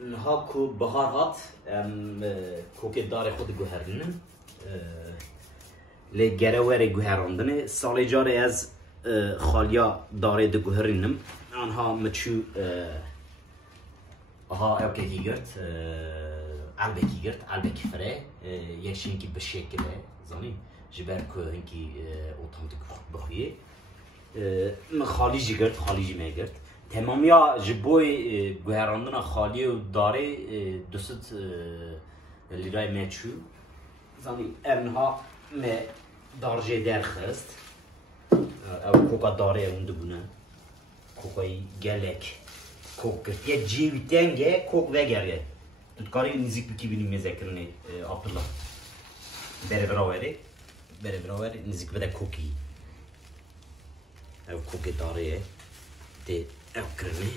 هاكو بهارات كوكي داري خود جوهرنن لجراوري جوهرندنه سال جاری از خالیا داره د جوهرنم آنها متشو ها اوكي گرت علبکی گرت علبکی فره یکشین کی به شکله زانی جبر که هنگی اوتانتیک بخویه خالی جگرت خالی جمع گرت تمامیا جبوی گوهراندن خالی و داره دوست لیرای مچو زانی ارنها م درجه درخست او کوکا داره اون دبونه کوکای گلک کوک یه جیوی تنگه کوک وگره کاری نزدیک بکی بینیم مذاکرنه عبدالله بره براوری نزدیک بده کوکی او کوکی داره ده او کرنه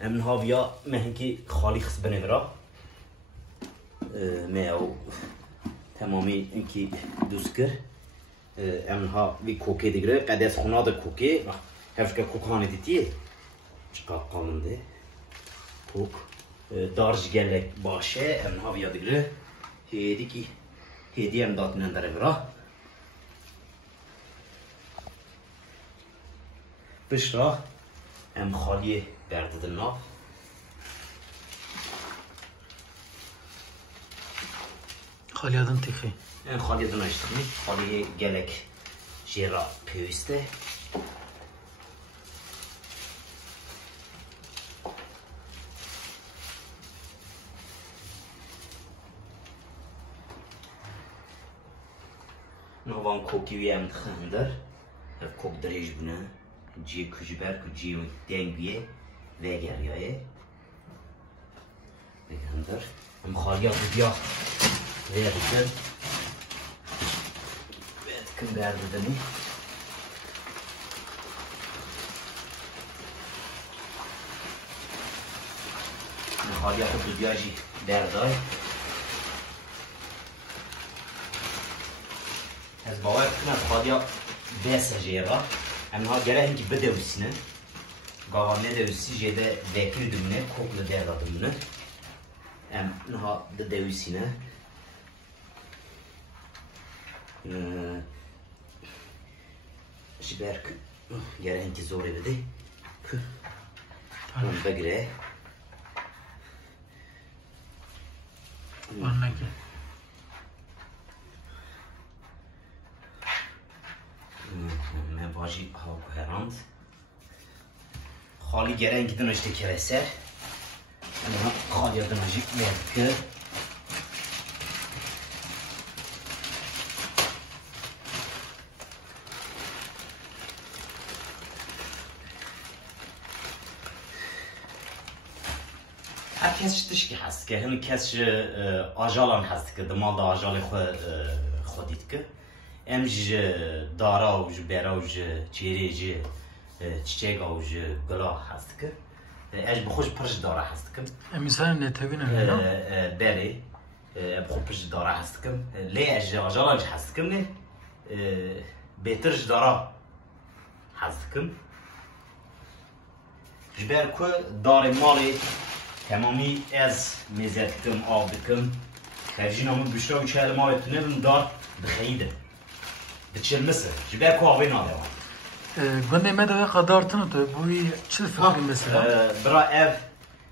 امن هاویا مهنکی خالی خس بنه برا ما او تمامی اینکی دوست کر امن ها بی کوکی دیگره قدس خونه ده کوکی هفت که کوکانه دیتیه چکا قانونده کوک دارج gelek باشه امنها بیادگره هیدی کی هیدی هم داتنن داره برا بشرا ام خالی برده دلنا خالی adın تیخی ام خالی دلنا اشتخنی خالی gelek جیرا پیوسته نوان کوکی ویم خندر هف کوک دریج بونه جی کجبر کو جی دنگیه وگریایه بگندر ام خالیات بیا ویدکن برددنی ام خالیات بیا جی بردای از باور کنم خالیا بس جیرا امها گره هنگی بده وسینه گاوانه ده وسی جده وکیل دمونه کوکل ده دادمونه ام نها ده وسینه جبرک گره هنگی زوره بده که اون بگره Anlaki. من باجی ها کوهراند خالی گره اینکه دنشته کرسر اما خالی دنجی میاد هر کس تشکی هست که همین کس آجالان هست که دمال دا آجال خودید که امج دارا و برا و چیری چیچه و گلا هست که اج بخوش پرش دارا هست که مثلا نتوین نه بله بخوش پرش دارا هست که لی اج آجالان هست که نه بهترش دارا هست که جبر که دار مالی تمامی از میزد کم آب کم خرجی نامو بشرا و چهل مالی تونه دار بخیده بتشيل مصر جبال كواغين هذا قلنا ماذا قدرتنا تو بوي شو فكر مثلا برا اف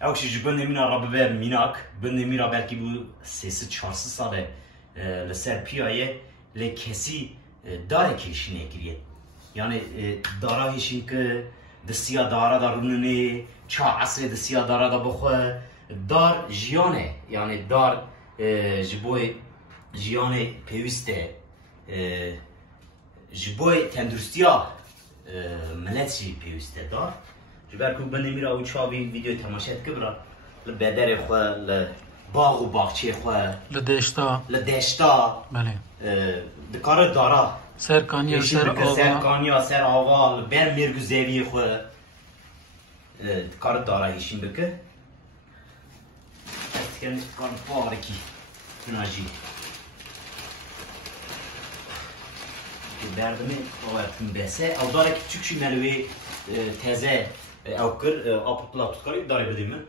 او شي جبنا مينا رب باب ميناك بن ميرا belki bu sesi çarşı sale لسر پیایه لکسی داره که işine giriyor yani dara işin ki disiya dara da rununi ça asre disiya dara da بخو dar jiyane yani dar jiboy jiyane peviste جبوی تندرستیا ملتی پیوسته دار جبر کو بنده میرا و چاوی ویدیو تماشا که برا لبدر خو ل باغ و باغچه خو لدشتا بله دکار دارا سرکانیا سر آوا بر مرگزوی خو دکار دارا هیشین بکه استکن کار پارکی تناجی derdimi o yaptım bese. Avdara küçük şu merve teze او کر آپوتلا تکاری داره بدیم من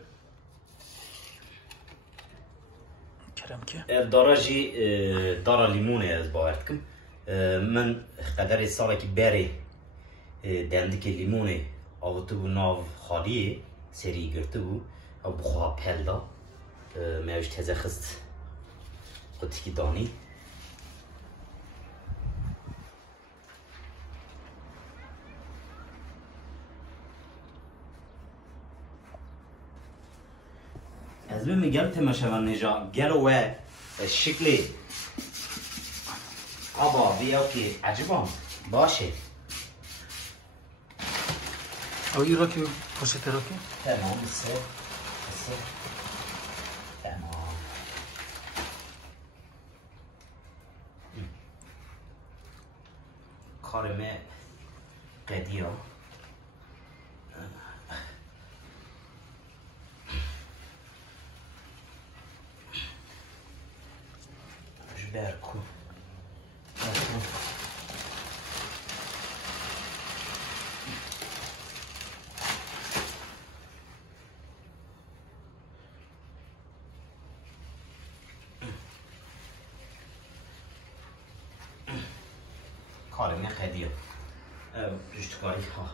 کرم که داره جی داره لیمونه از باورد کم من قدر ساله که بره دنده که لیمونه آوتو بو ناو خالیه سری گرته بو او بخواه پل دا میوش تزه خست قدی که دانی از بهم میگم تماشاون نجا گلو و شکلی آبا بیا که عجبان باشه اوی را که پشت را که تمام بسه تمام کارمه قدیا برکو کارمه قدیا پشتکاری ها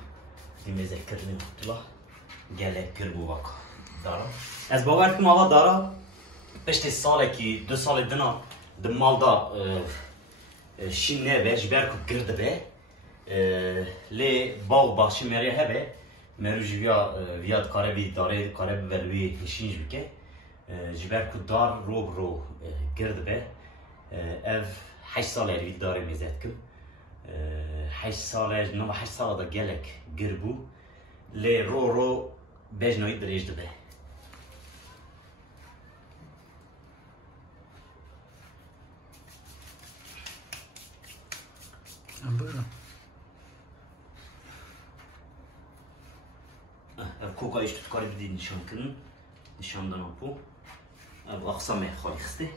دیمه ذکر نمیتلا گله پر بو واقع دارم از باور که مالا دارم پشت ساله که 2 سال دنا دمال دا شین نه به جبر کو گرد به لی باغ باخشی مریه هبه مرو جویا ویاد کاره بی داره کاره بلوی هشینج بکه جبر کو دار رو گرد به اف 8 سال وید داره میزد کم 8 سال 8 سال دا گلک گربو لی رو بجنوی دریج ده برم کوکا ایش تو کاری بدی نشان کنن نشان دانم پو اقسامه خواهی خسته